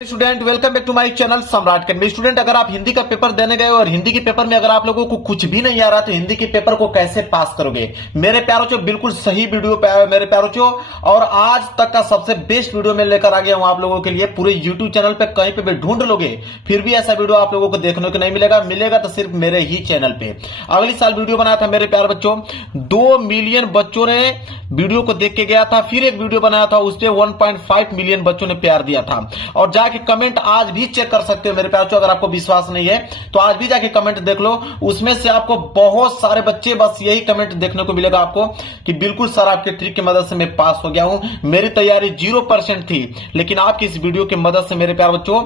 Student welcome back to my channel Samrat Academy. Student अगर आप हिंदी का पेपर देने गए और हिंदी के पेपर में अगर आप लोगों को कुछ भी नहीं आ रहा तो हिंदी के पेपर को कैसे पास करोगे। मेरे प्यारों चो बिल्कुल सही वीडियो पे आया मेरे प्यारों चो, और आज तक का सबसे बेस्ट वीडियो मैं लेकर आ गया हूं आप लोगों के लिए। पूरे यूट्यूब चैनल पे कहीं पे भी ढूंढ लोगे फिर भी ऐसा वीडियो आप लोगों को देखने को नहीं मिलेगा। मिलेगा तो सिर्फ मेरे ही चैनल पे। अगली साल वीडियो बनाया था मेरे प्यार बच्चों, 2 मिलियन बच्चों ने वीडियो को देख के गया था। फिर एक वीडियो बनाया था, उस पर 1.5 मिलियन बच्चों ने प्यार दिया था। और जाके कमेंट आज भी चेक कर सकते हो मेरे प्यार। अगर आपको विश्वास नहीं है तो आज भी जाके कमेंट देख लो, उसमें से आपको बहुत सारे बच्चे बस यही कमेंट देखने को मिलेगा आपको कि बिल्कुल सर आपके ट्रिक की मदद से मैं पास हो गया हूं। मेरी तैयारी 0% थी, लेकिन आपकी इस वीडियो की मदद से मेरे प्यार बच्चों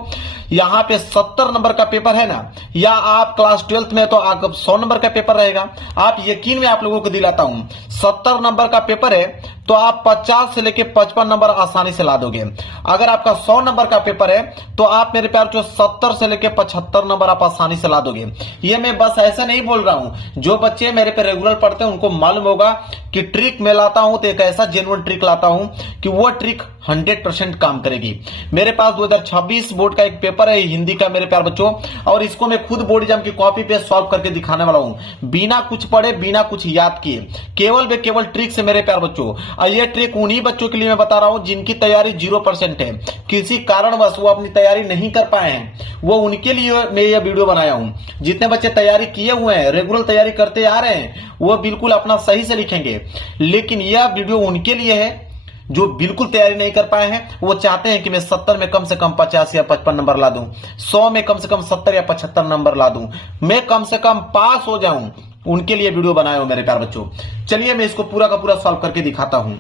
यहां पे 70 नंबर का पेपर है ना, या आप क्लास 12th में तो आप 100 नंबर का पेपर रहेगा। आप यकीन में आप लोगों को दिलाता हूं 70 नंबर का पेपर है तो आप 50 से लेके 55 नंबर आसानी से ला दोगे। अगर आपका 100 नंबर का पेपर है तो आप मेरे प्यार जो 70 से लेके 75 नंबर आप आसानी से ला दोगे। ये मैं बस ऐसे नहीं बोल रहा हूं, जो बच्चे मेरे पे रेगुलर पढ़ते हैं उनको मालूम होगा कि ट्रिक मैं लाता हूं तो एक ऐसा जेन्युइन ट्रिक लाता हूं कि वो ट्रिक 100% काम करेगी। मेरे पास 2026 बोर्ड का एक पेपर है हिंदी का मेरे प्यार बच्चों, और इसको मैं खुद बोर्ड एग्जाम की कॉपी पे सॉल्व करके दिखाने वाला हूं, बिना कुछ पढ़े बिना कुछ याद किए, केवल ट्रिक से मेरे प्यार बच्चों। और ये ट्रिक उन्हीं बच्चों के लिए मैं बता रहा हूं जिनकी तैयारी 0% है, किसी कारणवश वो अपनी तैयारी नहीं कर पाए हैं, वो उनके लिए मैं ये वीडियो बनाया हूं। जितने बच्चे तैयारी किए हुए हैं, रेगुलर तैयारी करते आ रहे हैं, वो बिल्कुल अपना सही से लिखेंगे। लेकिन यह वीडियो उनके लिए है जो बिल्कुल तैयारी नहीं कर पाए हैं। वो चाहते हैं कि मैं 70 में कम से कम 50 या 55 नंबर ला दूं, 100 में कम से कम 70 या 75 नंबर ला दूं, मैं कम से कम पास हो जाऊं। उनके लिए वीडियो बनाया हूं मेरे प्यार बच्चों। चलिए मैं इसको पूरा का पूरा सॉल्व करके दिखाता हूं।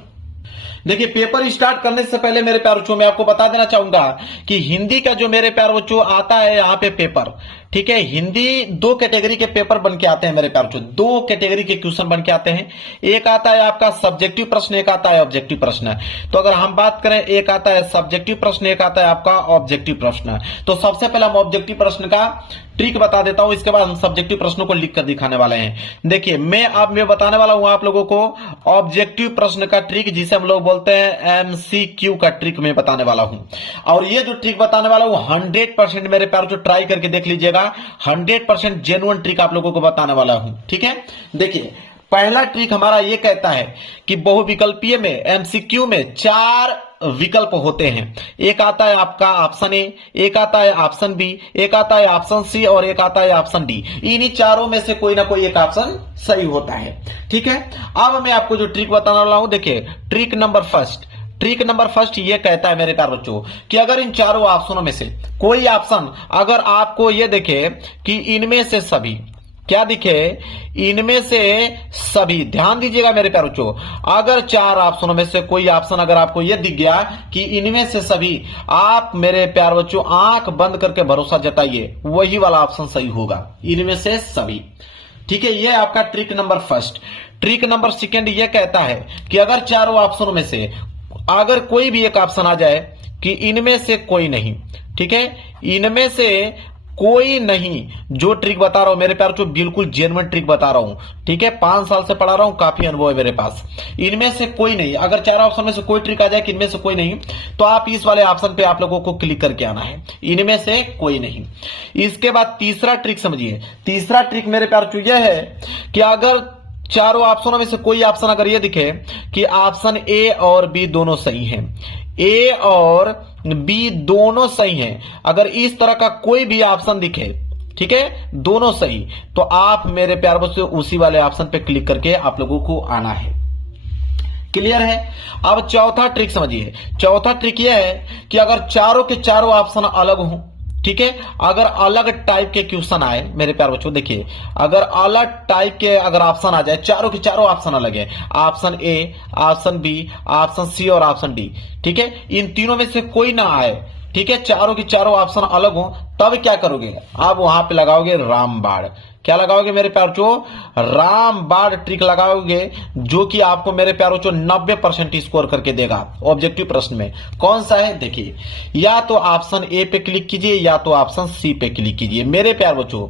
देखिए, पेपर स्टार्ट करने से पहले मेरे प्यार बच्चों मैं आपको बता देना चाहूंगा कि हिंदी का जो मेरे प्यार बच्चों आता है यहाँ पे पेपर, ठीक है, हिंदी 2 कैटेगरी के पेपर बन के आते हैं मेरे प्यार बच्चों। 2 कैटेगरी के क्वेश्चन बन के आते हैं। एक आता है आपका सब्जेक्टिव प्रश्न, एक आता है ऑब्जेक्टिव प्रश्न। तो अगर हम बात करें, एक आता है सब्जेक्टिव प्रश्न, एक आता है आपका ऑब्जेक्टिव प्रश्न। तो सबसे पहले हम ऑब्जेक्टिव प्रश्न का ट्रिक बता देता हूं, इसके बाद हम सब्जेक्टिव प्रश्नों को लिख कर दिखाने वाले हैं। देखिए, मैं बताने वाला हूं आप लोगों को ऑब्जेक्टिव प्रश्न का ट्रिक, जिसे हम लोग बोलते हैं MCQ का ट्रिक मैं बताने वाला हूं। और ये जो ट्रिक बताने वाला हूं 100% मेरे प्यार जो ट्राई करके देख लीजिएगा, 100% जेन्युइन ट्रिक आप लोगों को बताने वाला हूं, ठीक है। देखिए, पहला ट्रिक हमारा ये कहता है कि बहुविकल्पीय में MCQ में 4 विकल्प होते हैं। एक आता है आपका ऑप्शन ए, एक आता है ऑप्शन बी, एक आता है ऑप्शन सी और एक आता है ऑप्शन डी। इन्हीं चारों में से कोई ना कोई एक ऑप्शन सही होता है, ठीक है। अब मैं आपको जो ट्रिक बताने वाला हूं, देखिए ट्रिक नंबर फर्स्ट ये कहता है मेरे प्यार बच्चों कि अगर इन चारों ऑप्शनों में से कोई ऑप्शन अगर आपको ये दिखे कि इनमें से सभी, क्या दिखे, इनमें से सभी, ध्यान दीजिएगा मेरे प्यार बच्चों, अगर 4 ऑप्शनों में से कोई ऑप्शन अगर आपको यह दिख गया कि इनमें से सभी, आप मेरे प्यार बच्चों आंख बंद करके भरोसा जताइए वही वाला ऑप्शन सही होगा, इनमें से सभी, ठीक है। यह आपका trick number first. Trick number second यह कहता है कि अगर चारों ऑप्शनों में से अगर कोई भी एक ऑप्शन आ जाए कि इनमें से कोई नहीं, ठीक है, इनमें से कोई नहीं, जो ट्रिक बता रहा हूं मेरे प्यार जो बिल्कुल जेन्युइन ट्रिक बता रहा हूं, ठीक है, 5 साल से पढ़ा रहा हूं, काफी अनुभव है मेरे पास। इनमें से कोई नहीं, अगर 4 ऑप्शन में से कोई ट्रिक आ जाए कि इनमें से कोई नहीं, तो आप इस वाले ऑप्शन पे आप लोगों को क्लिक करके आना है, इनमें से कोई नहीं। इसके बाद तीसरा ट्रिक समझिए। तीसरा ट्रिक मेरे प्यार यह है कि अगर चारों ऑप्शनों में से कोई ऑप्शन अगर यह दिखे कि ऑप्शन ए और बी दोनों सही हैं, ए और बी दोनों सही हैं, अगर इस तरह का कोई भी ऑप्शन दिखे, ठीक है, दोनों सही, तो आप मेरे प्यार बच्चों उसी वाले ऑप्शन पे क्लिक करके आप लोगों को आना है। क्लियर है। अब चौथा ट्रिक समझिए। चौथा ट्रिक यह है कि अगर चारों के चारों ऑप्शन अलग हों, ठीक है, अगर अलग टाइप के क्वेश्चन आए मेरे प्यार बच्चों, देखिए अगर अलग टाइप के अगर ऑप्शन आ जाए, चारों के चारों ऑप्शन अलग है, option A, option B, option C और ऑप्शन डी, ठीक है, इन तीनों में से कोई ना आए, ठीक है, चारों के चारों ऑप्शन अलग हो, तब क्या करोगे, आप वहां पे लगाओगे रामबाण, क्या लगाओगे मेरे प्यार बच्चों, रामबाण ट्रिक लगाओगे, जो कि आपको मेरे प्यार बच्चों 90% स्कोर करके देगा ऑब्जेक्टिव प्रश्न में। कौन सा है देखिए, या तो ऑप्शन ए पे क्लिक कीजिए या तो ऑप्शन सी पे क्लिक कीजिए। मेरे प्यार बच्चों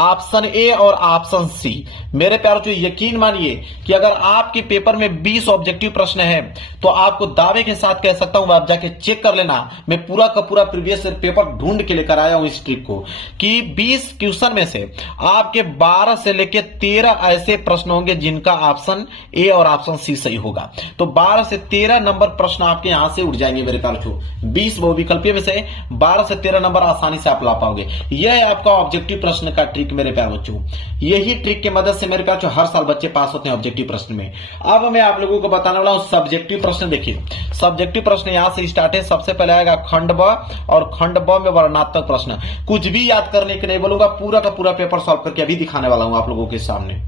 ऑप्शन ए और ऑप्शन सी, मेरे प्यार बच्चों यकीन मानिए कि अगर आपके पेपर में 20 ऑब्जेक्टिव प्रश्न है तो आपको दावे के साथ कह सकता हूं, आप जाके चेक कर लेना, मैं पूरा का पूरा प्रीवियस पेपर ढूंढ के लेकर आया हूं इस ट्रिक को, कि 20 क्वेश्चन में से आपके 12 से लेकर 13 ऐसे प्रश्न होंगे जिनका ऑप्शन ए और ऑप्शन सी सही होगा। तो 12 से 13 नंबर प्रश्न आपके यहां से उठ जाएंगे मेरे प्यार बच्चों। 20 बहुविकल्पीय में से 12 से 13 नंबर आसानी से आप ला पाओगे। यह है आपका ऑब्जेक्टिव प्रश्न का ट्रिक मेरे प्यार बच्चों। यही ट्रिक की मदद से मेरे प्यार बच्चों हर साल बच्चे पास होते हैं ऑब्जेक्टिव प्रश्न में। अब मैं आप लोगों को बताने वाला हूं सब्जेक्टिव प्रश्न। देखिए सब्जेक्टिव प्रश्न यहां से स्टार्ट है। सबसे पहले आएगा खंड ब, और खंड ब में वर्णनात्मक प्रश्न। कुछ भी याद करने के नहीं बोलूंगा, पूरा का पूरा पेपर सॉल्व करके अभी दिखाने वाला हूं आप लोगों के सामने।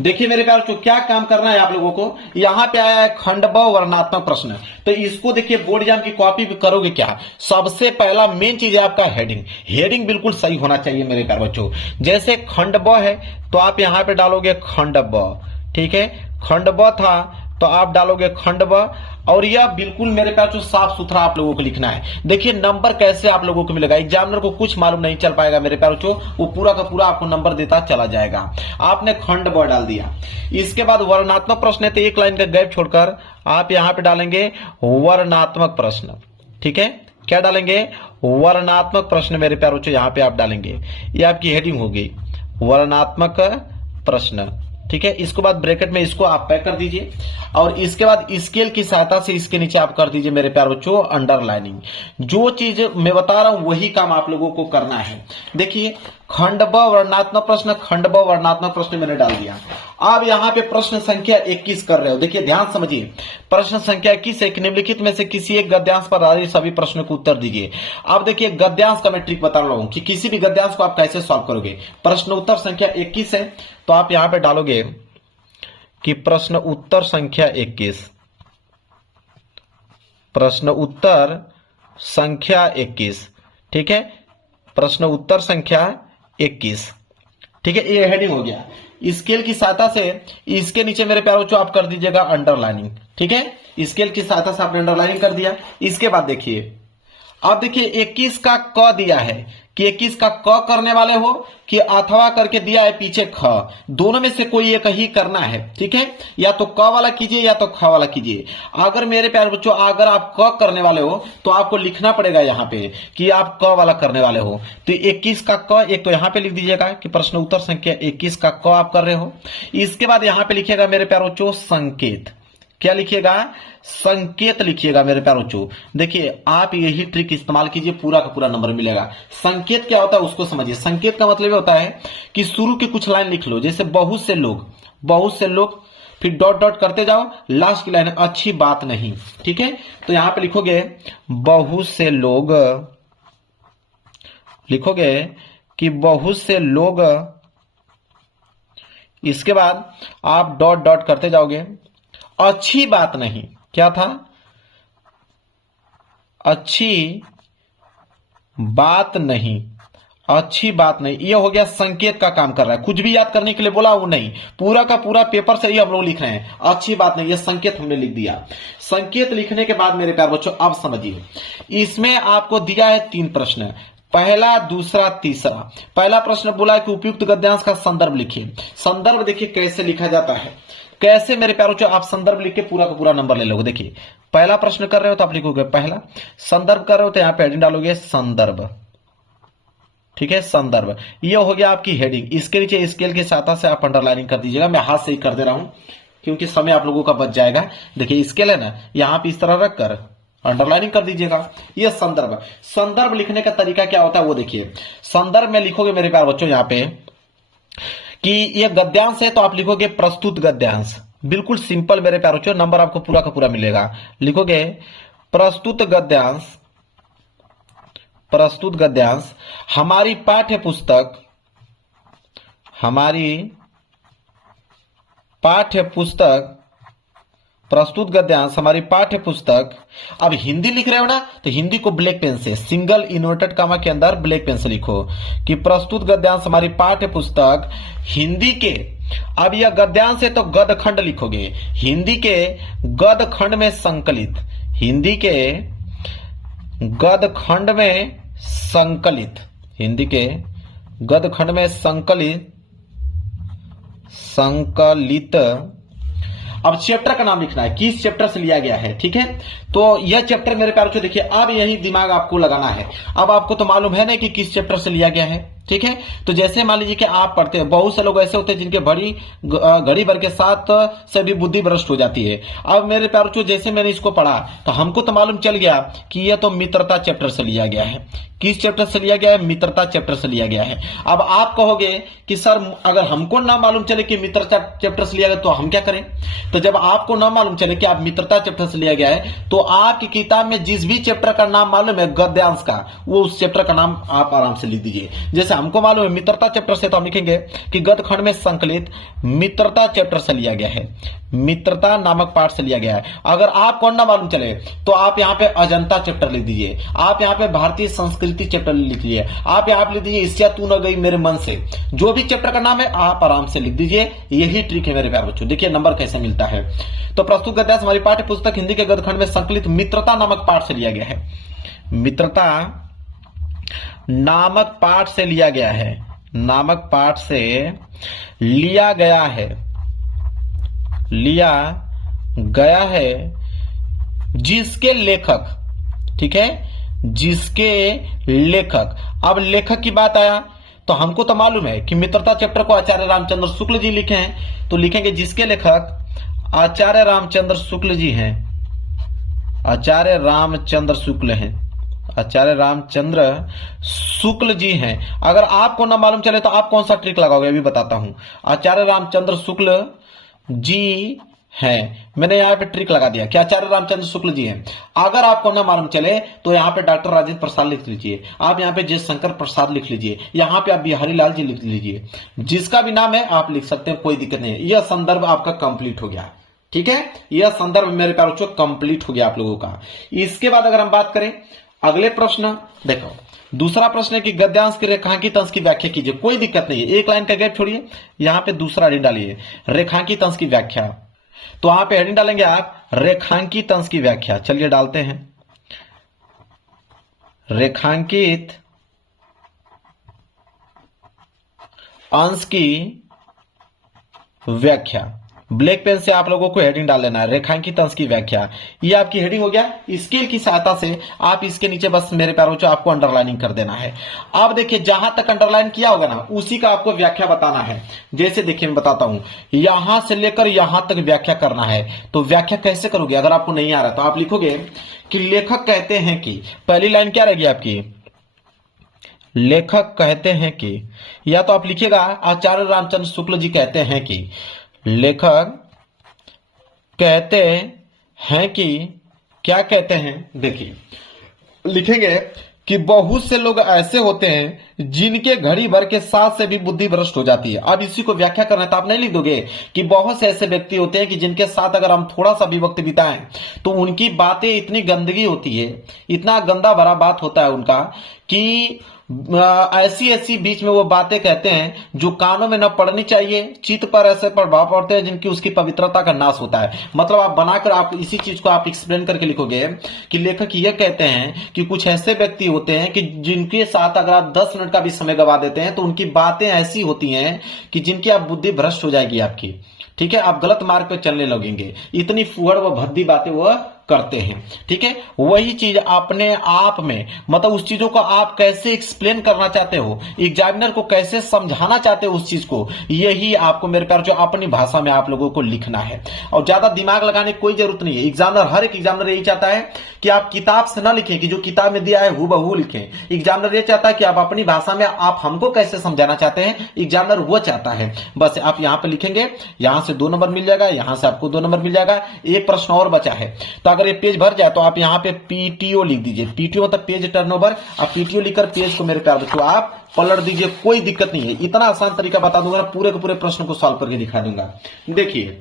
देखिए मेरे प्यार बच्चों क्या काम करना है आप लोगों को, यहां पे आया है खंड ब वर्णनात्मक प्रश्न। तो इसको देखिए बोर्ड एग्जाम की कॉपी भी करोगे क्या, सबसे पहला मेन चीज है आपका हेडिंग। हेडिंग बिल्कुल सही होना चाहिए मेरे प्यार बच्चों। जैसे खंड ब है तो आप यहां पे डालोगे खंड ब, ठीक है। खंड ब था तो आप डालोगे खंड ब, और यह बिल्कुल मेरे प्यार बच्चों साफ सुथरा आप लोगों को लिखना है। देखिए नंबर कैसे आप लोगों को मिलेगा, एग्जामिनर को कुछ मालूम नहीं चल पाएगा मेरे प्यार बच्चों, वो पूरा का पूरा आपको नंबर देता चला जाएगा। आपने खंड ब डाल दिया। इसके बाद वर्णनात्मक प्रश्न है तो एक लाइन का गैप छोड़कर आप यहां पे डालेंगे वर्णनात्मक प्रश्न, ठीक है। क्या डालेंगे, वर्णनात्मक प्रश्न मेरे प्यार बच्चों यहां पे आप डालेंगे। ये आपकी हेडिंग होगी वर्णनात्मक प्रश्न, ठीक है। इसके बाद ब्रैकेट में इसको आप पैक कर दीजिए, और इसके बाद स्केल की सहायता से इसके नीचे आप कर दीजिए मेरे प्यार बच्चों अंडरलाइनिंग। जो चीज मैं बता रहा हूं वही काम आप लोगों को करना है। देखिए खंड ब वर्णनात्मक प्रश्न, खंड ब वर्णनात्मक प्रश्न मैंने डाल दिया। अब यहां पे प्रश्न संख्या 21 कर रहे हो। देखिए ध्यान समझिए, प्रश्न संख्या 21 है कि निम्नलिखित में से किसी एक गद्यांश पर आधारित सभी प्रश्नों को उत्तर दीजिए। अब देखिए गद्यांश का मैं ट्रिक बता रहा हूं कि किसी भी गद्यांश को आप कैसे सॉल्व करोगे। प्रश्न उत्तर संख्या 21 है तो आप यहां पे डालोगे कि प्रश्न उत्तर संख्या 21, प्रश्न उत्तर संख्या 21, ठीक है। प्रश्न उत्तर संख्या 21, ठीक है। ये हेडिंग हो गया। स्केल की सहायता से इसके नीचे मेरे प्यारे बच्चों आप कर दीजिएगा अंडरलाइनिंग, ठीक है। स्केल की सहायता से आपने अंडरलाइनिंग कर दिया। इसके बाद देखिए, अब देखिए 21 का क दिया है कि 21 का क करने वाले हो कि अथवा करके दिया है पीछे ख, दोनों में से कोई एक ही करना है, ठीक है। या तो क वाला कीजिए या तो ख वाला कीजिए। अगर मेरे प्यारे बच्चों अगर आप क करने वाले हो तो आपको लिखना पड़ेगा यहां पे कि आप क वाला करने वाले हो। तो 21 का क एक तो यहां पे लिख दीजिएगा कि प्रश्न उत्तर संख्या 21 का क आप कर रहे हो। इसके बाद यहां पे लिखिएगा मेरे प्यारे बच्चों संकेत। क्या लिखिएगा, संकेत लिखिएगा मेरे प्यारे बच्चों। देखिए आप यही ट्रिक इस्तेमाल कीजिए, पूरा का पूरा नंबर मिलेगा। संकेत क्या होता है उसको समझिए। संकेत का मतलब होता है कि शुरू की कुछ लाइन लिख लो, जैसे बहुत से लोग, बहुत से लोग, फिर डॉट डॉट करते जाओ, लास्ट की लाइन अच्छी बात नहीं, ठीक है। तो यहां पे लिखोगे बहुत से लोग, लिखोगे कि बहुत से लोग, इसके बाद आप डॉट डॉट करते जाओगे, अच्छी बात नहीं। क्या था, अच्छी बात नहीं, अच्छी बात नहीं। ये हो गया संकेत का काम कर रहा है। कुछ भी याद करने के लिए बोला वो नहीं, पूरा का पूरा पेपर से ही हम लोग लिख रहे हैं। अच्छी बात नहीं, ये संकेत हमने लिख दिया। संकेत लिखने के बाद मेरे प्यार बच्चों अब समझिए, इसमें आपको दिया है 3 प्रश्न, पहला, दूसरा, तीसरा। पहला प्रश्न बोला है कि उपयुक्त गद्यांश का संदर्भ लिखिए। संदर्भ देखिए कैसे लिखा जाता है, कैसे मेरे प्यारों को आप संदर्भ लिख के पूरा का पूरा नंबर ले लोगे। देखिए पहला प्रश्न कर रहे हो तो आप लिखोगे पहला, संदर्भ कर रहे हो तो यहां पे हेडिंग डालोगे संदर्भ, ठीक है, संदर्भ। ये हो गया आपकी हेडिंग। इसके नीचे स्केल की सहायता से आप अंडरलाइनिंग कर दीजिएगा। मैं हाथ से ही कर दे रहा हूं क्योंकि समय आप लोगों का बच जाएगा। देखिए स्केल है ना, यहां पे इस तरह रख कर अंडरलाइनिंग कर दीजिएगा। ये संदर्भ। संदर्भ लिखने का तरीका क्या होता है वो देखिए। संदर्भ में लिखोगे मेरे प्यारे बच्चों यहां पे कि ये गद्यांश है तो आप लिखोगे प्रस्तुत गद्यांश। बिल्कुल सिंपल मेरे प्यारे बच्चों, नंबर आपको पूरा का पूरा मिलेगा। लिखोगे प्रस्तुत गद्यांश, प्रस्तुत गद्यांश हमारी पाठ्य पुस्तक, हमारी पाठ्य पुस्तक प्रस्तुत गद्यांश हमारी पाठ्य पुस्तक, अब हिंदी लिख रहे हो ना तो हिंदी को ब्लैक पेन से सिंगल इन्वर्टेड कामा के अंदर ब्लैक पेन से लिखो कि प्रस्तुत गद्यांश हमारी पाठ्य पुस्तक हिंदी के, अब यह गद्यांश है तो गद खंड लिखोगे, हिंदी के गद खंड में संकलित, हिंदी के गद खंड में संकलित, हिंदी के गद खंड में संकलित अब चैप्टर का नाम लिखना है, किस चैप्टर से लिया गया है। ठीक है, तो यह चैप्टर मेरे प्यारे बच्चों देखिए, अब यही दिमाग आपको लगाना है। अब आपको तो मालूम है ना कि किस चैप्टर से लिया गया है। ठीक है, तो जैसे मान लीजिए कि आप पढ़ते हैं, बहुत से लोग ऐसे होते हैं जिनके घड़ी भर के साथ से भी बुद्धि भ्रष्ट हो जाती है। अब मेरे प्यारे बच्चों जैसे मैंने इसको पढ़ा तो हमको तो मालूम चल गया कि यह तो मित्रता चैप्टर से लिया गया है। किस चैप्टर से लिया गया है? मित्रता चैप्टर से लिया गया है। अब आप कहोगे कि सर अगर हमको ना मालूम चले कि मित्रता चैप्टर से लिया गया तो हम क्या करें? तो जब आपको ना मालूम चले कि आप मित्रता चैप्टर से लिया गया है तो आपकी किताब में जिस भी चैप्टर का नाम मालूम है गद्यांश का, वो उस चैप्टर का नाम आप आराम से लिख दीजिए। जैसे हमको मालूम है मित्रता चैप्टर से, तो हम लिखेंगे कि गद खंड में संकलित मित्रता चैप्टर से लिया गया है, मित्रता नामक पाठ से लिया गया है। अगर आपको ना मालूम चले तो आप यहाँ पे अजंता चैप्टर लिख दीजिए, आप यहाँ पे भारतीय संस्कृति चैप्टर लिख लीजिए, आप यहाँ पे लिख दीजिए ईर्ष्या तू न गई मेरे मन से। जो भी चैप्टर का नाम है आप आराम से लिख दीजिए। यही ट्रिक है मेरे प्यारे बच्चों। देखिए नंबर कैसे मिलता है। तो प्रस्तुत गद्यांश हमारी पाठ्य पुस्तक हिंदी के गद खंड में संकलित मित्रता नामक पाठ से लिया गया है, मित्रता नामक पाठ से लिया गया है, नामक पाठ से लिया गया है, लिया गया है, जिसके लेखक, ठीक है, जिसके लेखक। अब लेखक की बात आया तो हमको तो मालूम है कि मित्रता चैप्टर को आचार्य रामचंद्र शुक्ल जी लिखे हैं, तो लिखेंगे जिसके लेखक आचार्य रामचंद्र शुक्ल जी हैं, आचार्य रामचंद्र शुक्ल हैं, आचार्य रामचंद्र शुक्ल जी हैं। अगर आपको ना मालूम चले तो आप कौन सा ट्रिक लगाओगे अभी बताता हूं। आचार्य रामचंद्र शुक्ल जी हैं, मैंने यहाँ पे ट्रिक लगा दिया कि आचार्य रामचंद्र शुक्ल जी हैं। अगर आपको ना मालूम चले तो यहाँ पे डॉक्टर राजेंद्र प्रसाद लिख लीजिए, आप यहाँ पे जयशंकर प्रसाद लिख लीजिए, यहाँ पे आप बिहारी लाल जी लिख लीजिए, जिसका भी नाम है आप लिख सकते हैं, कोई दिक्कत नहीं है। यह संदर्भ आपका कंप्लीट हो गया। ठीक है, यह संदर्भ मेरे प्यारे बच्चों कंप्लीट हो गया आप लोगों का। इसके बाद अगर हम बात करें अगले प्रश्न, देखो दूसरा प्रश्न है कि गद्यांश के रेखांकित अंश की व्याख्या कीजिए। कोई दिक्कत नहीं है, एक लाइन का गैप छोड़िए, यहां पे दूसरा हेडिंग डालिए रेखांकित अंश की व्याख्या। तो वहां पे हेडिंग डालेंगे आप रेखांकित अंश की व्याख्या। चलिए डालते हैं रेखांकित अंश की व्याख्या। ब्लैक पेन से आप लोगों को हेडिंग डाल लेना है रेखांकित अंश की व्याख्या। ये आपकी हेडिंग हो गया। स्केल की सहायता से आप इसके नीचे बस मेरे प्यारे बच्चों आपको अंडरलाइनिंग कर देना है। अब देखिए जहां तक अंडरलाइन किया होगा ना उसी का आपको व्याख्या बताना है। जैसे देखिए मैं बताता हूं, यहां से लेकर यहां तक व्याख्या करना है। तो व्याख्या कैसे करोगे? अगर आपको नहीं आ रहा तो आप लिखोगे कि लेखक कहते हैं कि, पहली लाइन क्या रहेगी आपकी, लेखक कहते हैं कि, या तो आप लिखिएगा आचार्य रामचंद्र शुक्ल जी कहते हैं कि, लेखक कहते हैं कि, क्या कहते हैं, देखिए लिखेंगे कि बहुत से लोग ऐसे होते हैं जिनके घड़ी भर के साथ से भी बुद्धि भ्रष्ट हो जाती है। अब इसी को व्याख्या करना है तो आप नहीं लिख दोगे कि बहुत से ऐसे व्यक्ति होते हैं कि जिनके साथ अगर हम थोड़ा सा भी वक्त बिताएं तो उनकी बातें इतनी गंदगी होती है, इतना गंदा भरा बात होता है उनका कि ऐसी ऐसी बीच में वो बातें कहते हैं जो कानों में न पड़नी चाहिए, चित्त पर ऐसे प्रभाव पड़ते हैं जिनकी उसकी पवित्रता का नाश होता है। मतलब आप बनाकर आप इसी चीज को आप एक्सप्लेन करके लिखोगे कि लेखक ये कहते हैं कि कुछ ऐसे व्यक्ति होते हैं कि जिनके साथ अगर आप 10 मिनट का भी समय गवा देते हैं तो उनकी बातें ऐसी होती हैं कि जिनकी आप बुद्धि भ्रष्ट हो जाएगी आपकी। ठीक है, आप गलत मार्ग पे चलने लगेंगे, इतनी फुहड़ व भद्दी बातें वह करते हैं। ठीक है, वही चीज अपने आप में, मतलब उस चीजों को आप कैसे एक्सप्लेन करना चाहते हो, एग्जामिनर को कैसे समझाना चाहते हो उस चीज को, यही आपको मेरे प्यार जो अपनी भाषा में आप लोगों को लिखना है। और ज्यादा दिमाग लगाने की कोई जरूरत नहीं है। एग्जामिनर, हर एक एग्जामिनर यही चाहता है कि आप किताब से ना लिखें कि जो किताब में दिया है हूबहू लिखें। एग्जामिनर ये चाहता है कि आप अपनी भाषा में आप हमको कैसे समझाना चाहते हैं, एग्जामिनर वो चाहता है। बस आप यहां पे लिखेंगे, यहां से 2 नंबर मिल जाएगा, यहां से आपको 2 नंबर मिल जाएगा। एक प्रश्न और बचा है, तो अगर ये पेज भर जाए तो आप यहां पे पीटीओ लिख दीजिए। पीटीओ मतलब पेज टर्नओवर। आप पीटीओ लिखकर पेज को मेरे प्यार बच्चों आप पलट दीजिए, कोई दिक्कत नहीं है। इतना आसान तरीका बता दूंगा, पूरे के पूरे प्रश्न को सॉल्व करके दिखा दूंगा। देखिए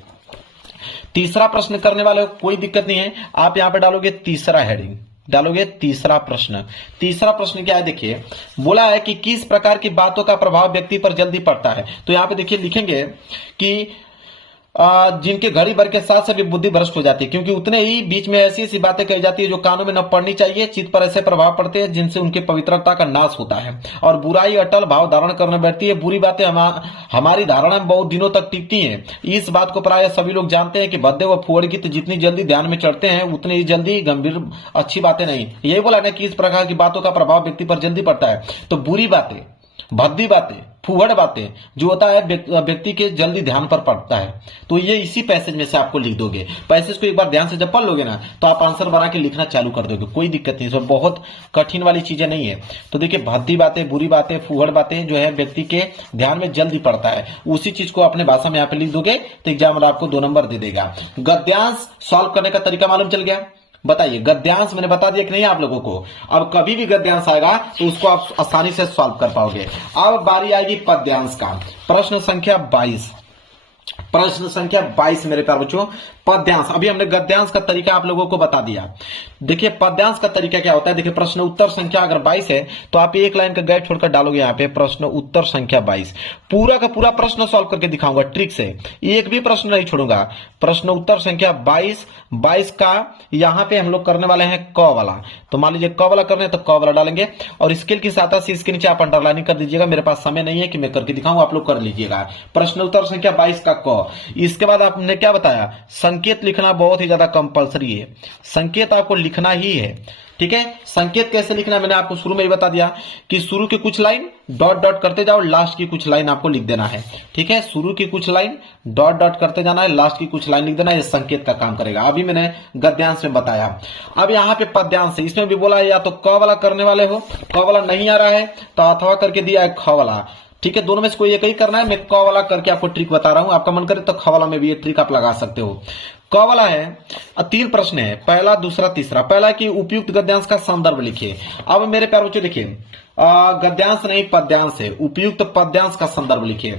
तीसरा प्रश्न करने वाले को कोई दिक्कत नहीं है, आप यहां पे डालोगे तीसरा हेडिंग, डालोगे तीसरा प्रश्न। तीसरा प्रश्न क्या है देखिए, बोला है कि किस प्रकार की बातों का प्रभाव व्यक्ति पर जल्दी पड़ता है। तो यहां पे देखिए लिखेंगे कि जिनके घड़ी भर के साथ सभी बुद्धि भ्रष्ट हो जाती है, क्योंकि उतने ही बीच में ऐसी ऐसी बातें कही जाती है जो कानों में न पढ़नी चाहिए। चित्त पर ऐसे प्रभाव पड़ते हैं जिनसे उनकी पवित्रता का नाश होता है और बुराई अटल भाव धारण करने बैठती है। बुरी बातें हमारी धारणा में बहुत दिनों तक टिकती हैं। इस बात को प्राय सभी लोग जानते हैं कि भद्दे व फुहड़ गीत जितनी जल्दी ध्यान में चढ़ते हैं उतनी ही जल्दी गंभीर अच्छी बातें नहीं। यही बोला ना कि इस प्रकार की बातों का प्रभाव व्यक्ति पर जल्दी पड़ता है। तो बुरी बातें, भद्दी बातें, फुहड़ बातें जो होता है व्यक्ति के जल्दी ध्यान पर पड़ता है। तो ये इसी पैसेज में से आपको लिख दोगे। पैसेज को एक बार ध्यान से जब पढ़ लोगे ना तो आप आंसर बना के लिखना चालू कर दोगे, कोई दिक्कत नहीं, इसमें बहुत कठिन वाली चीजें नहीं है। तो देखिए भद्दी बातें, बुरी बातें, फुहड़ बातें जो है व्यक्ति के ध्यान में जल्दी पड़ता है, उसी चीज को अपने भाषा में यहाँ पे लिख दोगे तो एग्जाम वाला आपको 2 नंबर दे देगा। गद्यांश सॉल्व करने का तरीका मालूम चल गया। बताइए, गद्यांश मैंने बता दिया कि नहीं आप लोगों को। अब कभी भी गद्यांश आएगा तो उसको आप आसानी से सॉल्व कर पाओगे। अब बारी आएगी पद्यांश का। प्रश्न संख्या 22, प्रश्न संख्या 22 मेरे प्यारे बच्चों, पद्यांश। अभी हमने गद्यांश का तरीका आप लोगों को बता दिया। देखिए पद्यांश का तरीका क्या होता है, देखिए प्रश्न उत्तर संख्या अगर 22 है तो आप एक लाइन का गैप छोड़कर डालोगे यहाँ पे प्रश्न उत्तर संख्या 22। पूरा का पूरा प्रश्न सॉल्व करके दिखाऊंगा ट्रिक से, एक भी प्रश्न नहीं छोड़ूंगा। प्रश्न उत्तर संख्या 22 का यहाँ पे हम लोग करने वाले हैं क वाला। तो मान लीजिए क वाला करने तो क वाला डालेंगे और स्केल की सहायता से इसके नीचे आप अंडरलाइनिंग कर दीजिएगा। मेरे पास समय नहीं है कि मैं करके दिखाऊं, आप लोग कर लीजिएगा। प्रश्न उत्तर संख्या 22 का क। इसके बाद आपने क्या बताया, संकेत लिखना बहुत ही ज्यादा कंपलसरी है, संकेत आपको लिखना ही है। ठीक है, संकेत कैसे लिखना मैंने आपको शुरू में ही बता दिया कि शुरू की कुछ लाइन डॉट डॉट करते जाओ, लास्ट की कुछ लाइन आपको लिख देना है। ठीक है, शुरू की कुछ लाइन डॉट डॉट करते जाना है, लास्ट की कुछ लाइन लिख देना है, ये संकेत का काम करेगा। अभी मैंने गद्यांश में बताया। अब यहाँ पे पद्यांश है, इसमें भी बोला है या तो क वाला करने वाले हो, क वाला नहीं आ रहा है तो अथवा करके दिया है ख वाला। ठीक है, दोनों में से कोई एक ही करना है। मैं क वाला करके आपको ट्रिक बता रहा हूं, आपका मन करे तो ख वाला में भी ये ट्रिक आप लगा सकते हो। क वाला है, 3 प्रश्न है, पहला, दूसरा, तीसरा। पहला कि उपयुक्त गद्यांश का संदर्भ लिखिए। अब मेरे प्यारे बच्चों देखिए, गद्यांश नहीं पद्यांश है, उपयुक्त पद्यांश का संदर्भ लिखिए।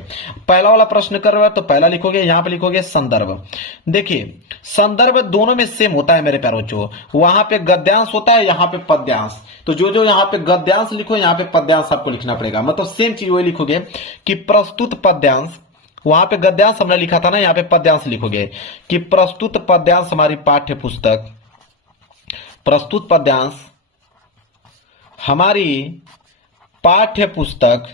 पहला वाला प्रश्न कर रहे हो तो पहला लिखोगे, यहां पे लिखोगे संदर्भ। देखिए संदर्भ दोनों में सेम होता है मेरे प्यारे बच्चों, वहां पे गद्यांश होता है, यहाँ पे पद्यांश। तो जो जो यहाँ पे गद्यांश लिखो यहाँ पे पद्यांश आपको लिखना पड़ेगा, मतलब सेम चीज वही लिखोगे कि प्रस्तुत पद्यांश। वहां पे गद्यांश हमने लिखा था ना, यहाँ पे पद्यांश लिखोगे कि प्रस्तुत पद्यांश हमारी पाठ्य पुस्तक, प्रस्तुत पद्यांश हमारी पाठ्य पुस्तक,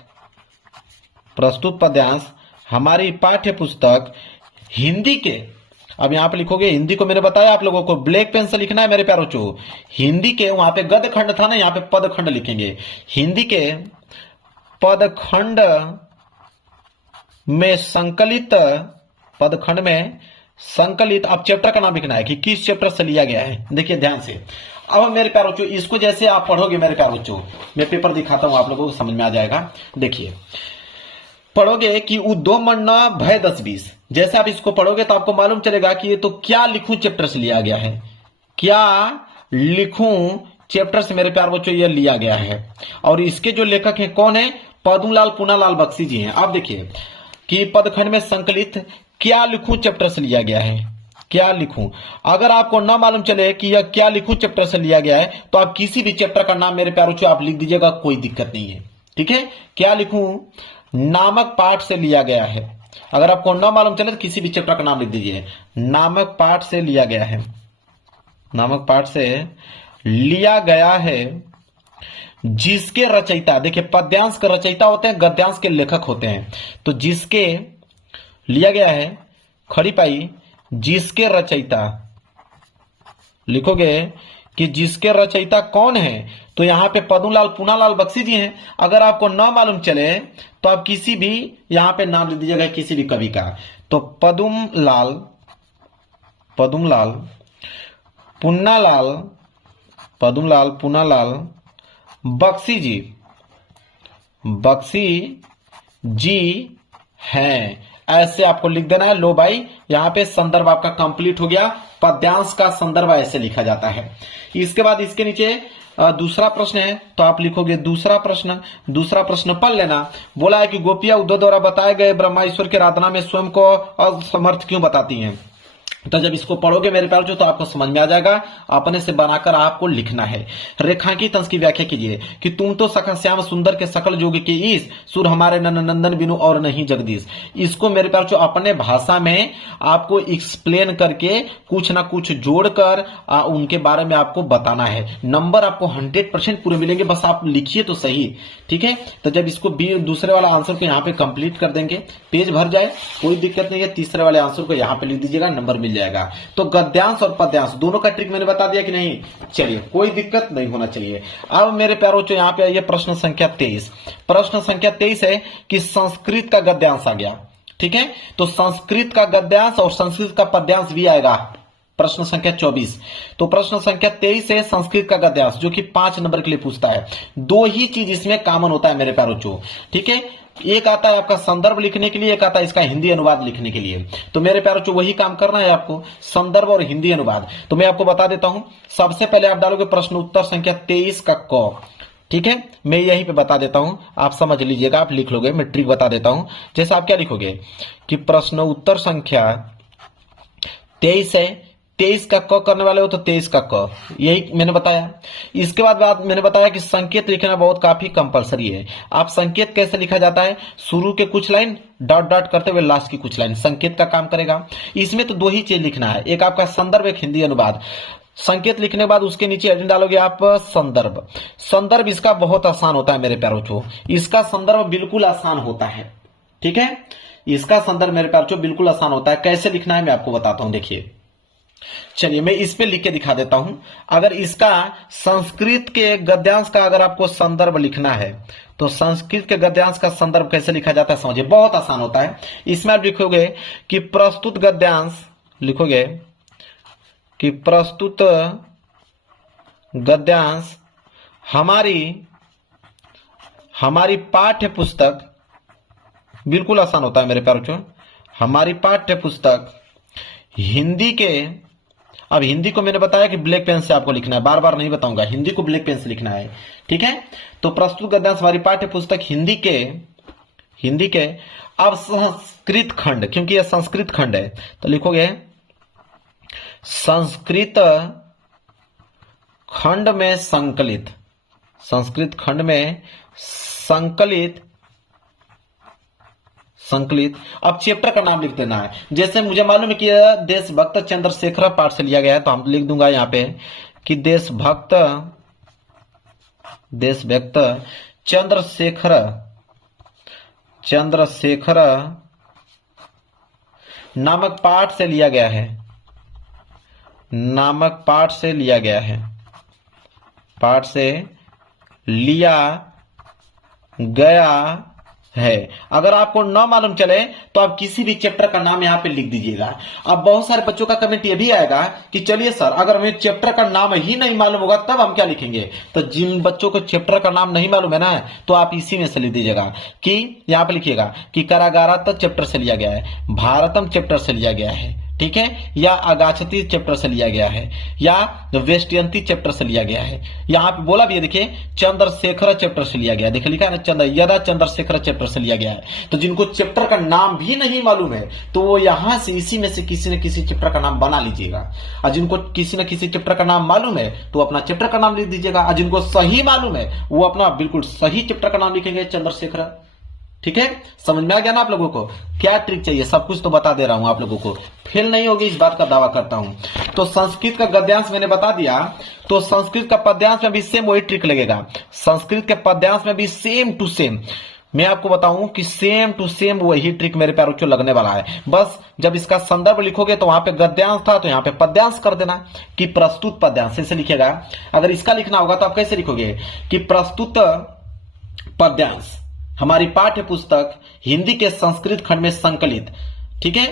प्रस्तुत पद्यांश हमारी पाठ्य पुस्तक हिंदी के। अब यहां पे लिखोगे, हिंदी को मैंने बताया आप लोगों को ब्लैक पेन से लिखना है मेरे प्यारों चो। हिंदी के, वहां पे गद खंड था ना, यहाँ पे पद खंड लिखेंगे। हिंदी के पद खंड में संकलित, पद खंड में संकलित। अब चैप्टर का नाम लिखना है कि किस चैप्टर से लिया गया है, देखिए ध्यान से। अब मेरे प्यारे बच्चों इसको जैसे आप पढ़ोगे मेरे प्यारे बच्चों, मैं पेपर दिखाता हूं आप लोगों को समझ में आ जाएगा। देखिए पढ़ोगे कि उद्योमण्ड भय 10-20, जैसे आप इसको पढ़ोगे तो आपको मालूम चलेगा कि ये तो क्या लिखूं चैप्टर से लिया गया है, क्या लिखूं चैप्टर से मेरे प्यारे बच्चों ये लिया गया है। और इसके जो लेखक हैं कौन है, पद्मलाल पूनालाल बख्शी जी हैं। आप देखिए कि पदखंड में संकलित क्या लिखूं चैप्टर से लिया गया है, क्या लिखूं। अगर आपको ना मालूम चले कि यह क्या लिखूं चैप्टर से लिया गया है तो आप किसी भी चैप्टर का नाम मेरे प्यारे बच्चों आप लिख दीजिएगा, कोई दिक्कत नहीं है। ठीक है, क्या लिखूं नामक पाठ से लिया गया है। अगर आपको ना मालूम चले तो किसी भी चैप्टर का नाम लिख दीजिए, नामक पाठ से लिया गया है, नामक पाठ से लिया गया है, जिसके रचयिता, देखिए पद्यांश के रचयिता होते हैं, गद्यांश के लेखक होते हैं। तो जिसके लिया गया है, खड़ी पाई, जिसके रचयिता लिखोगे कि जिसके रचयिता कौन है, तो यहां पे पद्मलाल पूनालाल बख्शी जी हैं। अगर आपको ना मालूम चले तो आप किसी भी यहां पे नाम लिख दीजिएगा किसी भी कवि का। तो पद्मलाल पूनालाल बख्शी जी हैं, ऐसे आपको लिख देना है। लो भाई, यहां पे संदर्भ आपका कंप्लीट हो गया। पद्यांश का संदर्भ ऐसे लिखा जाता है। इसके बाद इसके नीचे दूसरा प्रश्न है, तो आप लिखोगे दूसरा प्रश्न पढ़ लेना। बोला है कि गोपियां उद्धव द्वारा बताए गए ब्रह्मा ईश्वर की आराधना में स्वयं को असमर्थ क्यों बताती हैं। तो जब इसको पढ़ोगे मेरे प्यारे तो आपको समझ में आ जाएगा। अपने से बनाकर आपको लिखना है। रेखांकित अंश की व्याख्या कीजिए कि तुम तो सखा श्याम सुंदर के सकल जोग के ईश, सुर हमारे नंदन बिनु और नहीं जगदीश। इसको मेरे प्यारे अपने भाषा में आपको एक्सप्लेन करके कुछ ना कुछ जोड़कर उनके बारे में आपको बताना है। नंबर आपको 100% पूरे मिलेंगे, बस आप लिखिए तो सही। ठीक है, तो जब इसको दूसरे वाला आंसर को यहाँ पे कंप्लीट कर देंगे, पेज भर जाए कोई दिक्कत नहीं है। तीसरे वाले आंसर को यहाँ पे लिख दीजिएगा, नंबर मिल जाएगा। तो गद्यांश और पद्यांश दोनों का ट्रिक मैंने बता दिया कि नहीं? चलिए, कोई दिक्कत नहीं होना चाहिए। अब मेरे प्यारों जो यहाँ पे आइए प्रश्न संख्या 23। प्रश्न संख्या 23 है कि संस्कृत का गद्यांश आ गया। ठीक है, तो संस्कृत का गद्यांश और संस्कृत का पद्यांश भी आएगा। प्रश्न संख्या 24। तो प्रश्न संख्या 23 है संस्कृत का गद्यांश, जो कि 5 नंबर के लिए पूछता है। दो ही चीज इसमें कॉमन होता है मेरे प्यारों। ठीक है, एक आता है आपका संदर्भ लिखने के लिए, एक आता है इसका हिंदी अनुवाद लिखने के लिए। तो मेरे प्यारों वही काम करना है आपको, संदर्भ और हिंदी अनुवाद। तो मैं आपको बता देता हूं, सबसे पहले आप डालोगे प्रश्न उत्तर संख्या 23 का क। ठीक है, मैं यहीं पे बता देता हूं, आप समझ लीजिएगा, आप लिख लोगे। मैं ट्रिक बता देता हूं। जैसे आप क्या लिखोगे कि प्रश्न उत्तर संख्या 23 है, 23 का क करने वाले हो तो 23 का क, यही मैंने बताया। इसके बाद मैंने बताया कि संकेत लिखना बहुत काफी कंपलसरी है। आप संकेत कैसे लिखा जाता है? शुरू के कुछ लाइन डॉट डॉट करते हुए लास्ट की कुछ लाइन संकेत का काम करेगा। इसमें तो दो ही चीज लिखना है, एक आपका संदर्भ, एक हिंदी अनुवाद। संकेत लिखने के बाद उसके नीचे हेडिंग डालोगे आप संदर्भ। संदर्भ इसका बहुत आसान होता है मेरे प्यारों, इसका संदर्भ बिल्कुल आसान होता है। ठीक है, इसका संदर्भ मेरे प्यारों बिल्कुल आसान होता है। कैसे लिखना है मैं आपको बताता हूं, देखिए। चलिए मैं इस पे लिख के दिखा देता हूं। अगर इसका संस्कृत के गद्यांश का अगर आपको संदर्भ लिखना है तो संस्कृत के गद्यांश का संदर्भ कैसे लिखा जाता है समझिए, बहुत आसान होता है। इसमें आप लिखोगे कि प्रस्तुत गद्यांश, लिखोगे कि प्रस्तुत गद्यांश हमारी पाठ्य पुस्तक, बिल्कुल आसान होता है मेरे प्यारों, हमारी पाठ्य पुस्तक हिंदी के, अब हिंदी को मैंने बताया कि ब्लैक पेन से आपको लिखना है, बार बार नहीं बताऊंगा, हिंदी को ब्लैक पेन से लिखना है। ठीक है, तो प्रस्तुत गद्यांश हमारी पाठ्य पुस्तक हिंदी के अब संस्कृत खंड, क्योंकि यह संस्कृत खंड है तो लिखोगे संस्कृत खंड में संकलित, संस्कृत खंड में संकलित। अब चैप्टर का नाम लिख देना है। जैसे मुझे मालूम है कि यह देशभक्त चंद्रशेखर पाठ से लिया गया है, तो हम लिख दूंगा यहां पे कि देशभक्त चंद्रशेखर नामक पाठ से लिया गया है, पाठ से लिया गया है। अगर आपको न मालूम चले तो आप किसी भी चैप्टर का नाम यहां पे लिख दीजिएगा। अब बहुत सारे बच्चों का कमेंट ये भी आएगा कि चलिए सर, अगर हमें चैप्टर का नाम ही नहीं मालूम होगा तब हम क्या लिखेंगे? तो जिन बच्चों को चैप्टर का नाम नहीं मालूम है ना, तो आप इसी में से लिख दीजिएगा कि यहां पे लिखिएगा कि कारागारात चैप्टर से लिया गया है, भारतम चैप्टर से लिया गया है, ठीक है, या अगाछती चैप्टर से लिया गया है, या वेस्टयंती चैप्टर से लिया गया है। यहां पे बोला भी है, देखिए चंद्रशेखर चैप्टर से लिया गया, देखिए लिखा है ना, यदा चंद्रशेखर चैप्टर से लिया गया है। तो जिनको चैप्टर का नाम भी नहीं मालूम है तो वो यहां से इसी में से किसी न किसी चैप्टर का नाम बना लीजिएगा। और जिनको किसी न किसी चैप्टर का नाम मालूम है तो अपना चैप्टर का नाम लिख दीजिएगा। और जिनको सही मालूम है वो अपना बिल्कुल सही चैप्टर का नाम लिखेंगे, चंद्रशेखर। ठीक है, समझ में आ गया ना आप लोगों को? क्या ट्रिक चाहिए, सब कुछ तो बता दे रहा हूं आप लोगों को, फेल नहीं होगी इस बात का दावा करता हूं। तो संस्कृत का गद्यांश मैंने बता दिया, तो संस्कृत का पद्यांश में भी सेम वही ट्रिक लगेगा। संस्कृत के पद्यांश में भी सेम टू सेम मैं आपको बताऊं कि सेम टू सेम वही ट्रिक मेरे प्यारों को लगने वाला है। बस जब इसका संदर्भ लिखोगे तो वहां पे गद्यांश था तो यहां पे पद्यांश कर देना कि प्रस्तुत पद्यांश, ऐसे लिखेगा। अगर इसका लिखना होगा तो आप कैसे लिखोगे कि प्रस्तुत पद्यांश हमारी पाठ्य पुस्तक हिंदी के संस्कृत खंड में संकलित, ठीक है,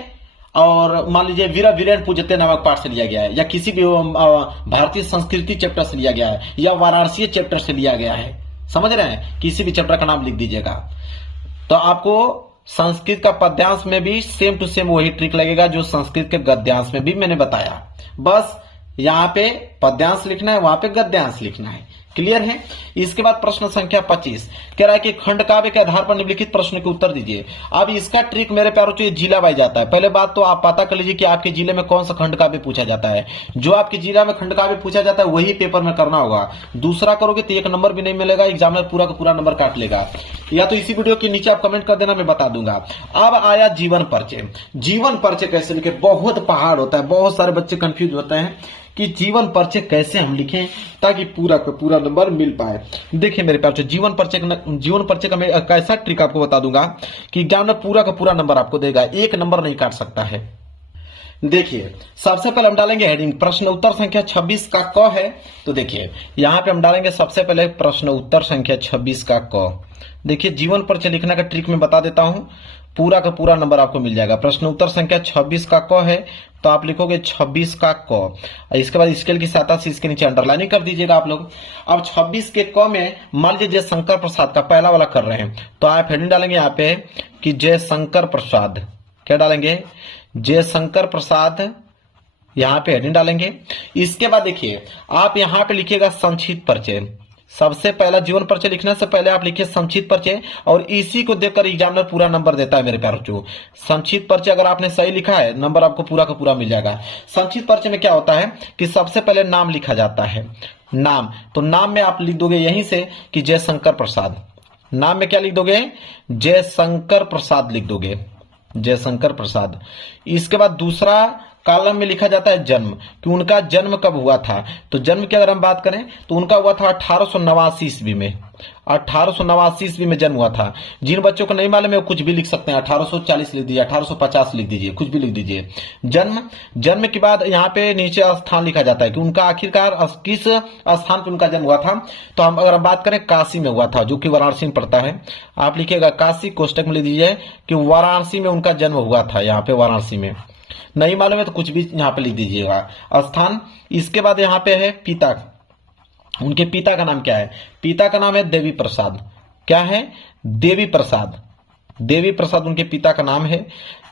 और मान लीजिए वीर वीरेन पूजते नामक पाठ से लिया गया है, या किसी भी भारतीय संस्कृति चैप्टर से लिया गया है, या वाराणसी चैप्टर से लिया गया है। समझ रहे हैं? किसी भी चैप्टर का नाम लिख दीजिएगा। तो आपको संस्कृत का पद्यांश में भी सेम टू सेम वही ट्रिक लगेगा जो संस्कृत के गद्यांश में भी मैंने बताया। बस यहाँ पे पद्यांश लिखना है, वहां पे गद्यांश लिखना है। क्लियर है। इसके बाद प्रश्न संख्या 25 कह रहा है कि खंड काव्य के आधार पर निम्नलिखित प्रश्न के उत्तर दीजिए। अब इसका ट्रिक मेरे प्यारों ये जिला वाइज जाता है। पहले बात तो आप पता कर लीजिए कि आपके जिले में कौन सा खंड काव्य पूछा जाता है। जो आपके जिला में खंड काव्य पूछा जाता है वही पेपर में करना होगा। दूसरा करोगे तो 1 नंबर भी नहीं मिलेगा, एग्जामिनर पूरा का पूरा नंबर काट लेगा। या तो इसी वीडियो के नीचे आप कमेंट कर देना, मैं बता दूंगा। अब आया जीवन परिचय। जीवन परिचय कैसे लिखे, बहुत पहाड़ होता है। बहुत सारे बच्चे कंफ्यूज होते हैं कि जीवन परिचय कैसे हम लिखें ताकि पूरा का पूरा नंबर मिल पाए। देखिए मेरे प्यार, जीवन परिचय का मैं कैसा ट्रिक आपको बता दूंगा कि एग्जाम में पूरा का पूरा नंबर आपको देगा, 1 नंबर नहीं काट सकता है। देखिए सबसे पहले हम डालेंगे हेडिंग, प्रश्न उत्तर संख्या 26 का क है। तो देखिए यहां पे हम डालेंगे सबसे पहले प्रश्न उत्तर संख्या 26 का क। देखिए जीवन परिचय लिखने का ट्रिक मैं बता देता हूं, पूरा का पूरा नंबर आपको मिल जाएगा। प्रश्न उत्तर संख्या 26 का क है तो आप लिखोगे 26 का क। इसके बाद स्केल की सहायता से इसके नीचे अंडरलाइनिंग कर दीजिएगा आप लोग। अब 26 के क में मान लीजिए जयशंकर प्रसाद का पहला वाला कर रहे हैं तो आप हेडिंग डालेंगे यहाँ पे कि जयशंकर प्रसाद। क्या डालेंगे, जयशंकर प्रसाद, यहाँ पे हेडिंग डालेंगे। इसके बाद देखिए आप यहाँ पे लिखिएगा संक्षिप्त परिचय। सबसे पहला जीवन परिचय लिखने से पहले आप लिखिए संक्षिप्त परिचय, और इसी को देखकर एग्जामिनर पूरा नंबर देता है मेरे प्यारों को। संक्षिप्त परिचय अगर आपने सही लिखा है नंबर आपको पूरा का पूरा मिल जाएगा। संक्षिप्त परिचय में क्या होता है कि सबसे पहले नाम लिखा जाता है, नाम। तो नाम में आप लिख दोगे यहीं से कि जयशंकर प्रसाद। नाम में क्या लिख दोगे, जयशंकर प्रसाद लिख दोगे, जयशंकर प्रसाद। इसके बाद दूसरा कॉलम में लिखा जाता है जन्म, कि उनका जन्म कब हुआ था। तो जन्म की अगर हम बात करें तो उनका हुआ था 1889 ईस्वी में। 1889 ईस्वी में जन्म हुआ था। जिन बच्चों को नहीं मालूम है वो कुछ भी लिख सकते हैं, 1840 लिख दीजिए, 1850 लिख दीजिए, कुछ भी लिख दीजिए। जन्म के बाद यहाँ पे नीचे स्थान लिखा जाता है कि उनका आखिरकार किस स्थान पर उनका जन्म हुआ था। तो हम अगर बात करें काशी में हुआ था, जो कि वाराणसी में पड़ता है। आप लिखिएगा काशी, कोष्टक में लिख दीजिए कि वाराणसी में उनका जन्म हुआ था, यहाँ पे वाराणसी में। नहीं मालूम है तो कुछ भी यहाँ पे लिख दीजिएगा स्थान। इसके बाद यहाँ पे है पिता, उनके पिता का नाम क्या है, पिता का नाम है देवी प्रसाद। क्या है, देवी प्रसाद, देवी प्रसाद उनके पिता का नाम है।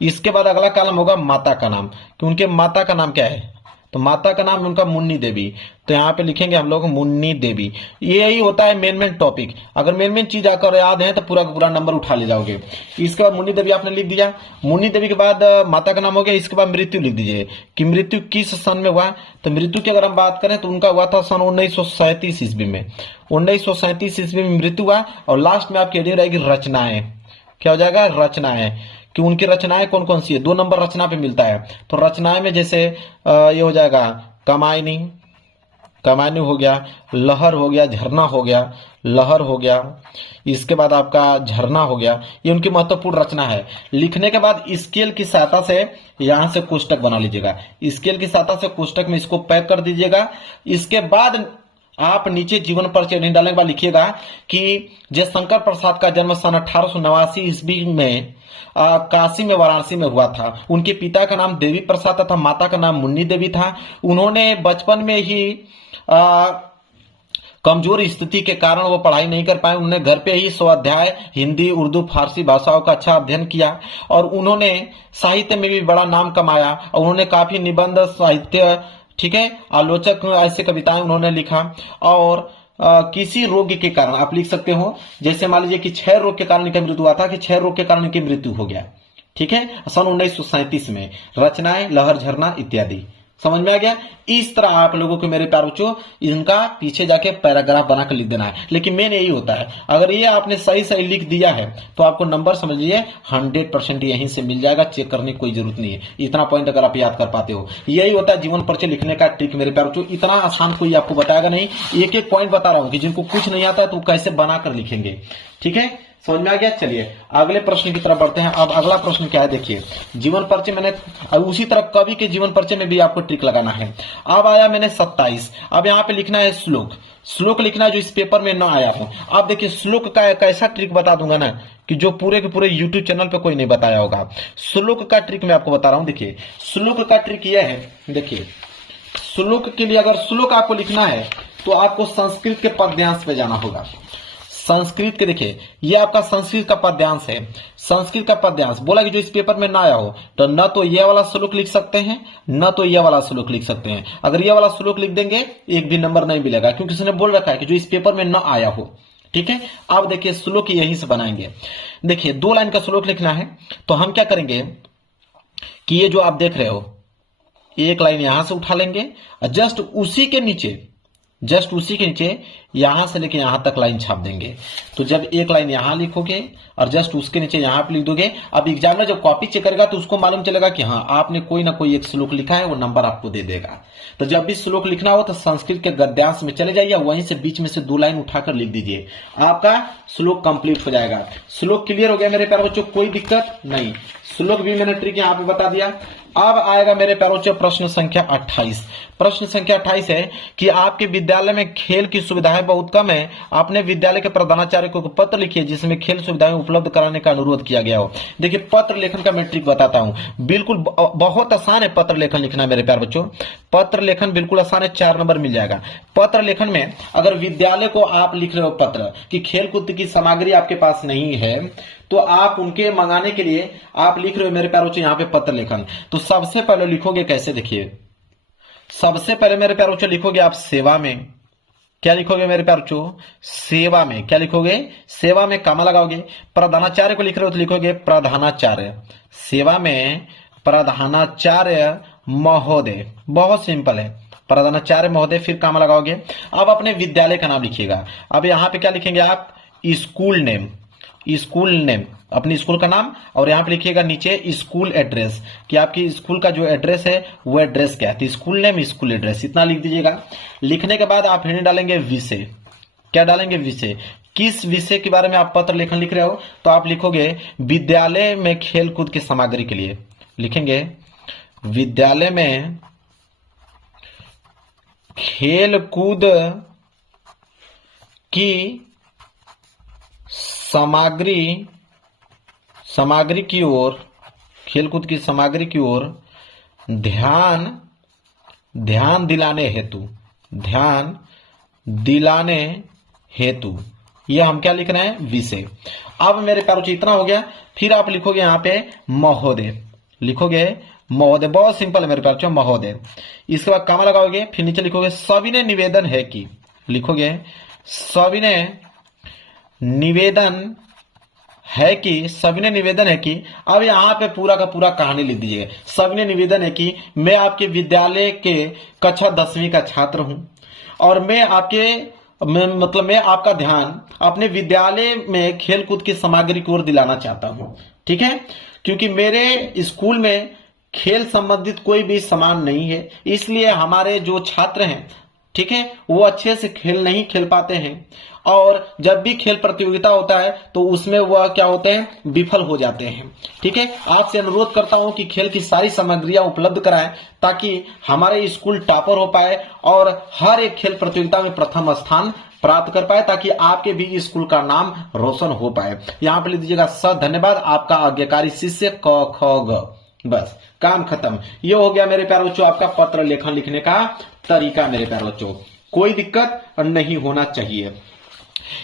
इसके बाद अगला कॉलम होगा माता का नाम, कि उनके माता का नाम क्या है। तो माता का नाम उनका मुन्नी देवी। तो यहाँ पे लिखेंगे हम लोग मुन्नी देवी। यही होता है मेन टॉपिक। अगर मेन चीज आकर याद है तो पूरा का पूरा नंबर उठा ले जाओगे। इसके बाद मुन्नी देवी आपने लिख दिया। मुन्नी देवी के बाद माता का नाम हो गया। इसके बाद मृत्यु लिख दीजिए कि मृत्यु किस सन में हुआ। तो मृत्यु की अगर हम बात करें तो उनका हुआ था सन 1937 ईस्वी में। 1937 ईस्वी में मृत्यु हुआ। और लास्ट में आपकी हेडिंग रहेगी रचनाएं। क्या हो जाएगा, रचनाएं, कि उनकी रचनाएं कौन कौन सी है। 2 नंबर रचना पे मिलता है। तो रचनाएं में जैसे ये हो जाएगा कामायनी, कामायनी हो गया, लहर हो गया, झरना हो गया, लहर हो गया। इसके बाद आपका झरना हो गया। ये उनकी महत्वपूर्ण रचना है। लिखने के बाद स्केल की सहायता से यहां से कोष्टक बना लीजिएगा। स्केल की सहायता से कोष्टक में इसको पैक कर दीजिएगा। इसके बाद आप नीचे जीवन परिचय नहीं डालने के बाद लिखिएगा कि जयशंकर प्रसाद का जन्म सन 1889 ईस्वी में काशी में वाराणसी में हुआ था। उनके पिता का नाम देवी प्रसाद तथा माता का नाम मुन्नी देवी था। उन्होंने बचपन में ही कमजोर स्थिति के कारण वो पढ़ाई नहीं कर पाए। उन्होंने घर पे ही स्वाध्याय हिंदी, उर्दू, फारसी भाषाओं का अच्छा अध्ययन किया और उन्होंने साहित्य में भी बड़ा नाम कमाया। और उन्होंने काफी निबंध, साहित्य, ठीक है, आलोचक ऐसे कविताएं उन्होंने लिखा। और किसी रोग के कारण आप लिख सकते हो, जैसे मान लीजिए कि क्षय रोग के कारण इनका मृत्यु हुआ था, कि क्षय रोग के कारण इनकी मृत्यु हो गया। ठीक है, सन 1937 में। रचनाएं, लहर, झरना इत्यादि। समझ में आ गया। इस तरह आप लोगों को मेरे प्यारे बच्चों इनका पीछे जाके पैराग्राफ बनाकर लिख देना है। लेकिन मेन यही होता है, अगर ये आपने सही सही लिख दिया है तो आपको नंबर समझ लीजिए 100% यहीं से मिल जाएगा। चेक करने की कोई जरूरत नहीं है। इतना पॉइंट अगर आप याद कर पाते हो, यही होता है जीवन परिचय लिखने का ट्रिक मेरे प्यारे बच्चों। इतना आसान कोई आपको बताएगा नहीं। एक एक पॉइंट बता रहा हूं कि जिनको कुछ नहीं आता तो कैसे बनाकर लिखेंगे। ठीक है, समझ में आ गया। चलिए अगले प्रश्न की तरफ बढ़ते हैं। अब अगला प्रश्न क्या है, देखिए जीवन परिचय मैंने उसी तरह कवि के जीवन परिचय में भी आपको ट्रिक लगाना है। अब आया मैंने 27। अब यहाँ पे लिखना है श्लोक। श्लोक लिखना है जो इस पेपर में न आया हो। आप देखिए श्लोक का एक ऐसा ट्रिक बता दूंगा ना कि जो पूरे के पूरे यूट्यूब चैनल पे कोई नहीं बताया होगा। श्लोक का ट्रिक मैं आपको बता रहा हूं। देखिए श्लोक का ट्रिक यह है, देखिए श्लोक के लिए अगर श्लोक आपको लिखना है तो आपको संस्कृत के पद्यांश पे जाना होगा। संस्कृत के देखिए, ये आपका संस्कृत का पद्यांश है। संस्कृत का पद्यांश बोला कि जो इस पेपर में ना आया हो तो न तो ये वाला श्लोक लिख सकते हैं, न तो ये वाला श्लोक लिख सकते हैं। अगर ये वाला श्लोक लिख देंगे एक भी नंबर नहीं मिलेगा, क्योंकि उसने बोल रखा है कि जो इस पेपर में न आया हो। ठीक है, अब देखिए श्लोक यहीं से बनाएंगे। देखिए 2 लाइन का श्लोक लिखना है, तो हम क्या करेंगे कि ये जो आप देख रहे हो एक लाइन यहां से उठा लेंगे और जस्ट उसी के नीचे यहां से लेके यहां तक लाइन छाप देंगे। तो जब एक लाइन यहां लिखोगे और जस्ट उसके नीचे यहां पे लिख दोगे, अब एग्जामिनर जब कॉपी चेक करेगा तो उसको मालूम चलेगा कि हाँ आपने कोई ना कोई एक श्लोक लिखा है, वो नंबर आपको दे देगा। तो जब भी श्लोक लिखना हो तो संस्कृत के गद्यांश में चले जाइए, वहीं से बीच में से 2 लाइन उठाकर लिख दीजिए, आपका श्लोक कंप्लीट हो जाएगा। श्लोक क्लियर हो गया मेरे प्यारे बच्चों, कोई दिक्कत नहीं। श्लोक भी मैंने ट्रिक यहां पे बता दिया। अब आएगा मेरे प्यारे बच्चों प्रश्न संख्या 28। प्रश्न संख्या 28 है कि आपके विद्यालय में खेल की सुविधाएं बहुत कम है, आपने विद्यालय के प्रधानाचार्य को पत्र लिखिए जिसमें खेल सुविधाएं उपलब्ध कराने का अनुरोध किया गया हो। देखिए पत्र लेखन का मैं ट्रिक बताता हूं, बिल्कुल बहुत आसान है पत्र लेखन लिखना मेरे प्यारे बच्चों। पत्र लेखन बिल्कुल आसान है, 4 नंबर मिल जाएगा। पत्र लेखन में अगर विद्यालय को आप लिख रहे हो पत्र कि खेलकूद की सामग्री आपके पास नहीं है, तो आप उनके मंगाने के लिए आप लिख रहे हो मेरे प्यारे बच्चों यहाँ पे पत्र लेखन। तो सबसे पहले लिखोगे कैसे, देखिए सबसे पहले मेरे प्यारे बच्चों लिखोगे आप सेवा में। क्या लिखोगे मेरे प्यारे बच्चों, सेवा में। क्या लिखोगे, सेवा में कामा लगाओगे। प्रधानाचार्य को लिख रहे हो तो लिखोगे प्रधानाचार्य, सेवा में प्रधानाचार्य महोदय। बहुत सिंपल है, प्रधानाचार्य महोदय, फिर कामा लगाओगे। अब अपने विद्यालय का नाम लिखिएगा। अब यहां पे क्या लिखेंगे आप, स्कूल नेम, स्कूल नेम अपनी स्कूल का नाम, और यहां पे लिखिएगा नीचे स्कूल एड्रेस कि आपकी स्कूल का जो एड्रेस है वो एड्रेस क्या है। तो स्कूल नेम स्कूल एड्रेस इतना लिख दीजिएगा। लिखने के बाद आप हेडिंग डालेंगे विषय। क्या डालेंगे, विषय। किस विषय के बारे में आप पत्र लेखन लिख रहे हो, तो आप लिखोगे विद्यालय में खेलकूद की सामग्री के लिए। लिखेंगे विद्यालय में खेलकूद की सामग्री की ओर, खेलकूद की सामग्री की ओर ध्यान दिलाने हेतु ये हम क्या लिख रहे हैं, विषय। अब मेरे प्यारों इतना हो गया। फिर आप लिखोगे यहां पे महोदय, लिखोगे महोदय, बहुत सिंपल है मेरे प्यारों, महोदय। इसके बाद कामा लगाओगे, फिर नीचे लिखोगे सविनय निवेदन है कि, लिखोगे सविनय निवेदन है कि, सविनय निवेदन है कि। अब यहां पे पूरा का पूरा कहानी लिख दीजिए। सविनय निवेदन है कि मैं आपके विद्यालय के कक्षा 10वीं का छात्र हूं और मैं आपका ध्यान अपने विद्यालय में खेलकूद की सामग्री की ओर दिलाना चाहता हूं। ठीक है, क्योंकि मेरे स्कूल में खेल संबंधित कोई भी सामान नहीं है, इसलिए हमारे जो छात्र हैं, ठीक है, वो अच्छे से खेल नहीं खेल पाते हैं, और जब भी खेल प्रतियोगिता होता है तो उसमें वह क्या होते हैं, विफल हो जाते हैं। ठीक है, आपसे अनुरोध करता हूं कि खेल की सारी सामग्रियां उपलब्ध कराएं ताकि हमारे स्कूल टॉपर हो पाए और हर एक खेल प्रतियोगिता में प्रथम स्थान प्राप्त कर पाए, ताकि आपके भी स्कूल का नाम रोशन हो पाए। यहां पर लिख दीजिएगा स, धन्यवाद, आपका आज्ञाकारी शिष्य क ख ग। बस काम खत्म। ये हो गया मेरे प्यारे बच्चों आपका पत्र लेखन लिखने का तरीका। मेरे प्यारे बच्चों कोई दिक्कत नहीं होना चाहिए।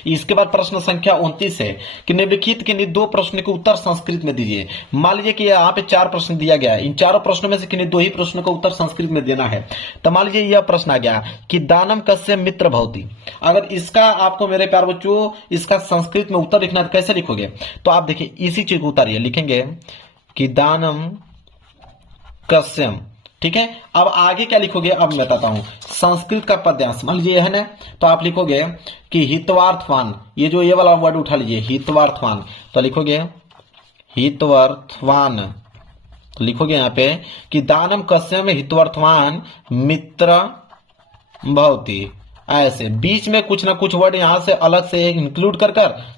इसके बाद प्रश्न संख्या 29 है कि निम्नलिखित किन्हीं 2 प्रश्न के उत्तर संस्कृत में दीजिए। मान लीजिए कि यहाँ पे 4 प्रश्न दिया गया है, इन चारों प्रश्नों में से किन्हीं 2 ही प्रश्नों का उत्तर संस्कृत में देना है। तो मान लीजिए यह प्रश्न आ गया कि दानम कस्य मित्र भवति। अगर इसका आपको मेरे प्यारे बच्चों इसका संस्कृत में उत्तर लिखना है तो कैसे लिखोगे, तो आप देखिए इसी चीज को उतारिए, लिखेंगे कि दानम कस्यम। ठीक है, अब आगे क्या लिखोगे अब मैं बताता हूं। संस्कृत का पद्यांश मान लीजिए है ना, तो आप लिखोगे कि हितवार्थवान, ये जो ये वाला वर्ड उठा लीजिए हितवार्थवान, तो लिखोगे हितवार्थवान, तो लिखोगे यहां पे कि दानम कस्यम हितवार्थवान मित्र भवति। ऐसे बीच में कुछ ना कुछ वर्ड यहां से अलग से इंक्लूड कर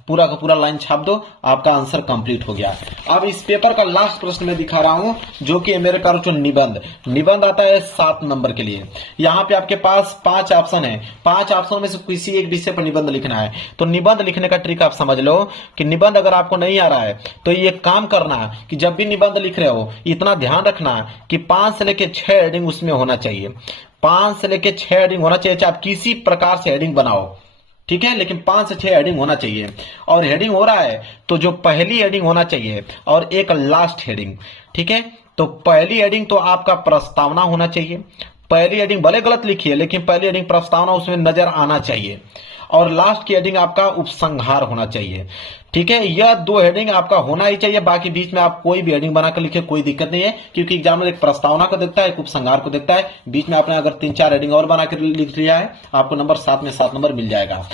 पूरा का पूरा लाइन छाप दो, आपका आंसर कंप्लीट हो गया। अब इस पेपर का लास्ट प्रश्न मैं दिखा रहा हूं, जो कि मेरे पास जो निबंध आता है 7 नंबर के लिए। यहाँ पे आपके पास 5 ऑप्शन है, 5 ऑप्शन में से किसी एक विषय पर निबंध लिखना है। तो निबंध लिखने का ट्रिक आप समझ लो कि निबंध अगर आपको नहीं आ रहा है तो ये काम करना कि जब भी निबंध लिख रहे हो इतना ध्यान रखना कि 5 से लेकर 6 हेडिंग उसमें होना चाहिए। 5 से लेकर 6 हेडिंग होना चाहिए, चाहे आप किसी प्रकार से हेडिंग बनाओ। ठीक है, लेकिन 5 से 6 हेडिंग होना चाहिए। और हेडिंग हो रहा है तो जो पहली हेडिंग होना चाहिए और एक लास्ट हेडिंग। ठीक है, तो पहली हेडिंग तो आपका प्रस्तावना होना चाहिए। पहली हेडिंग भले गलत लिखी है लेकिन पहली हेडिंग प्रस्तावना उसमें नजर आना चाहिए। और लास्ट की हेडिंग आपका उपसंहार होना चाहिए। ठीक है, यह 2 हेडिंग आपका होना ही चाहिए। बाकी बीच में आप कोई भी हेडिंग बनाकर लिखे कोई दिक्कत नहीं है, क्योंकि एग्जामिनर एक प्रस्तावना को देखता है, एक उपसंहार को देखता है। बीच में आपने अगर 3-4 हेडिंग और बनाकर लिख लिया है आपको नंबर 7 में 7 नंबर मिल जाएगा।